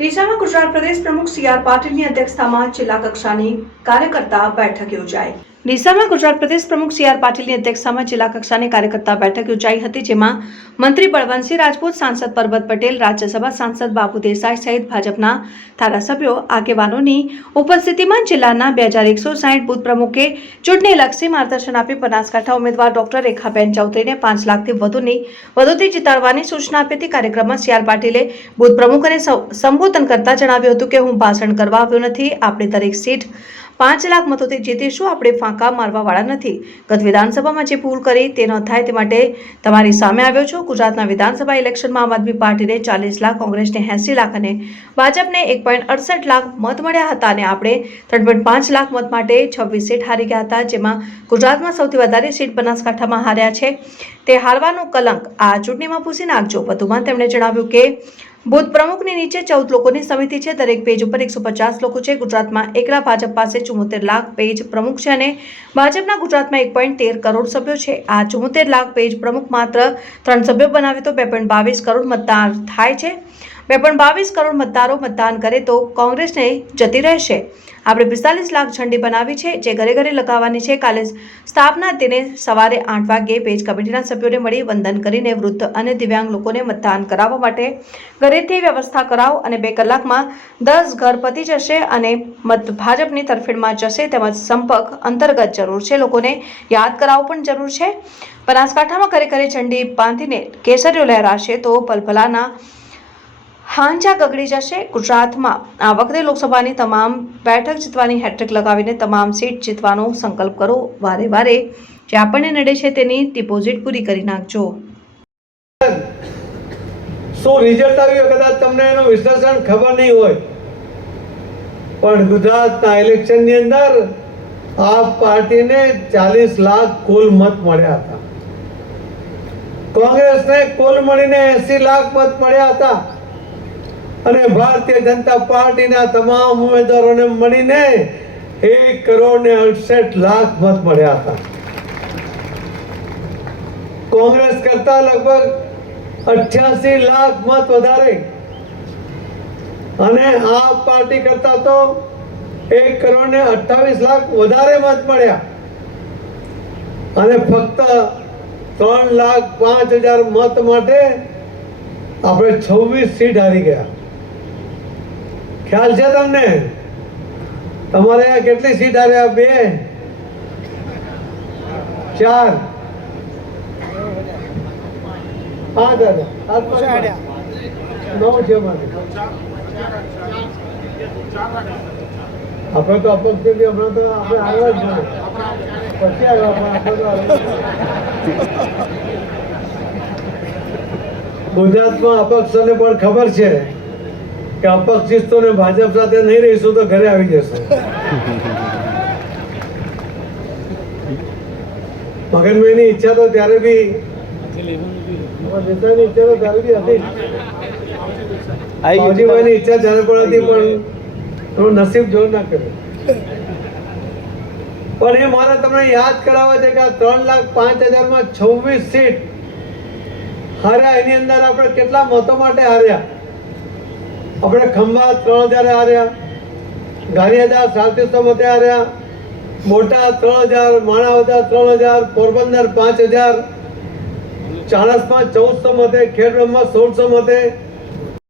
ડીસામાં ગુજરાત પ્રદેશ પ્રમુખ C R પાટીલની અધ્યક્ષતામાં જિલ્લા કક્ષાની કાર્યકર્તા બેઠક યોજાઈ. ડીસામાં ગુજરાત પ્રદેશ પ્રમુખ સી આર પાટીલની અધ્યક્ષતામાં જિલ્લા કક્ષાની કાર્યકર્તા બેઠક યોજાઈ હતી, જેમાં મંત્રી બળવંતસિંહ રાજપૂત, સાંસદ પરબત પટેલ, રાજ્યસભા સાંસદ બાબુ દેસાઈ સહિત ભાજપના ધારાસભ્યો, આગેવાનોની ઉપસ્થિતિમાં જિલ્લાના બે હજાર એકસો સાહીઠ બુથ પ્રમુખે ચૂંટણીલક્ષી માર્ગદર્શન આપી બનાસકાંઠા ઉમેદવાર ડોક્ટર રેખાબેન ચૌધરીને પાંચ લાખથી વધુની વધુથી જીતાડવાની સૂચના આપી હતી. કાર્યક્રમમાં સી આર પાટીલે બુથ પ્રમુખને સંબોધન કરતા જણાવ્યું હતું કે, હું ભાષણ કરવા આવ્યો નથી. આપણી દરેક સીટ પાંચ લાખ મતોથી જીતીશું, આપણે ફાંકા મારવાવાળા નથી. ગત વિધાનસભામાં જે ભૂલ કરી તે ન થાય તે માટે તમારી સામે આવ્યો છું. ગુજરાતના વિધાનસભા ઇલેક્શનમાં આમ આદમી પાર્ટીને ચાલીસ લાખ, કોંગ્રેસને એંસી લાખ અને ભાજપને એક પોઈન્ટ અડસઠ લાખ મત મળ્યા હતા અને આપણે ત્રણ પોઈન્ટ પાંચ લાખ મત માટે છવ્વીસ સીટ હારી ગયા હતા, જેમાં ગુજરાતમાં સૌથી વધારે સીટ બનાસકાંઠામાં હાર્યા છે. તે હારવાનું કલંક આ ચૂંટણીમાં પૂછી નાખજો. વધુમાં તેમણે જણાવ્યું કે બુથ પ્રમુખની નીચે ચૌદ લોકોની સમિતિ છે. દરેક પેજ ઉપર એકસો પચાસ લોકો છે. ગુજરાતમાં એકલા ભાજપ પાસે ચુમ્મોતેર લાખ પેજ પ્રમુખ છે અને ભાજપના ગુજરાતમાં એક પોઈન્ટ તેર કરોડ સભ્યો છે. આ ચુમ્મોતેર લાખ પેજ પ્રમુખ માત્ર ત્રણ સભ્યો બનાવે તો બે પોઈન્ટ બાવીસ કરોડ મતદાર થાય છે. બે પણ બાવીસ કરોડ મતદારો મતદાન કરે તો કોંગ્રેસને જતી રહેશે. આપણે પિસ્તાલીસ લાખ ઝંડી બનાવી છે, જે ઘરે ઘરે લગાવવાની છે. કાલે સ્થાપના દિને સવારે આઠ વાગ્યે પેજ કમિટીના સભ્યોને મળી વંદન કરીને વૃદ્ધ અને દિવ્યાંગ લોકોને મતદાન કરાવવા માટે ઘરેથી વ્યવસ્થા કરાવો અને બે કલાકમાં દસ ઘર પતી જશે અને મત ભાજપની તરફેણમાં જશે તેમજ સંપર્ક અંતર્ગત જરૂર છે. લોકોને યાદ કરાવવો પણ જરૂર છે. બનાસકાંઠામાં ઘરે ઘરે ઝંડી બાંધીને કેસરીઓ લહેરાશે તો પલભલાના હાંજા ગગડી જશે. ગુજરાતમાં આ વખતે લોકસભાની તમામ બેઠક જીતવાની હેટ્રિક લગાવીને તમામ સીટ જીતવાનો સંકલ્પ કરો. વારે વારે જે આપણને નડે છે તેની ડિપોઝિટ પૂરી કરી નાખજો. શું રિઝલ્ટ આવ્યું? કદાચ તમને એનું વિશ્લેષણ ખબર નહીં હોય. પણ ગુજરાતના ઇલેક્શનની અંદર આ પાર્ટીને ચાલીસ લાખ કુલ મત મળ્યા હતા. કોંગ્રેસને કુલ મળીને એસી લાખ મત મળ્યા હતા. અને ભારતીય જનતા પાર્ટીના તમામ ઉમેદવારોને મળીને એક કરોડ ને અડસઠ લાખ મત મળ્યા હતા. કોંગ્રેસ કરતા લગભગ અઠ્યાસી લાખ મત વધારે. અને આ પાર્ટી કરતા તો એક કરોડ ને અઠ્ઠાવીસ લાખ વધારે મત મળ્યા. અને ફક્ત ત્રણ લાખ પાંચ હજાર મત માટે આપણે છવ્વીસ સીટ હારી ગયા. ખ્યાલ છે તમને? તમારે કેટલી સીટ હાર્યા બે? ચાર. પાંચ પાંચ. નવ છે મારે. આપણે તો અપક્ષ છે હમણાં તો આપણે આવ્યા જ પછી આવ્યા. ગુજરાતમાં અપક્ષોને પણ ખબર છે. કે અપક્ષિસ્તોને ભાજપ સાથે નહીં રહીશું તો ઘરે આવી જશે. મગનભાઈની ઈચ્છા તો ત્યારે બી નેતાની ઈચ્છા તો ત્યારે બી હતી. ફૌજીભાઈની ઈચ્છા જ્યારે પણ હતી પણ થોડું નસીબ જોર ના કર્યું પણ એ મારે તમને યાદ કરાવે છે કે આ ત્રણ લાખ પાંચ હજારમાં છવ્વીસ સીટ હાર્યા. એની અંદર આપણે કેટલા મતો માટે હાર્યા? આપણે ખંભા ત્રણ હજાર હાર્યા. ગારિયાદાર સાડત્રીસો મતે હાર્યા. મોટા ત્રણ હજાર માણાવદા ત્રણ હજાર, પોરબંદર પાંચ હજાર. ચાણસમાં ચૌદસો મતે ખેડબ્રહ્મા સોળસો મતે.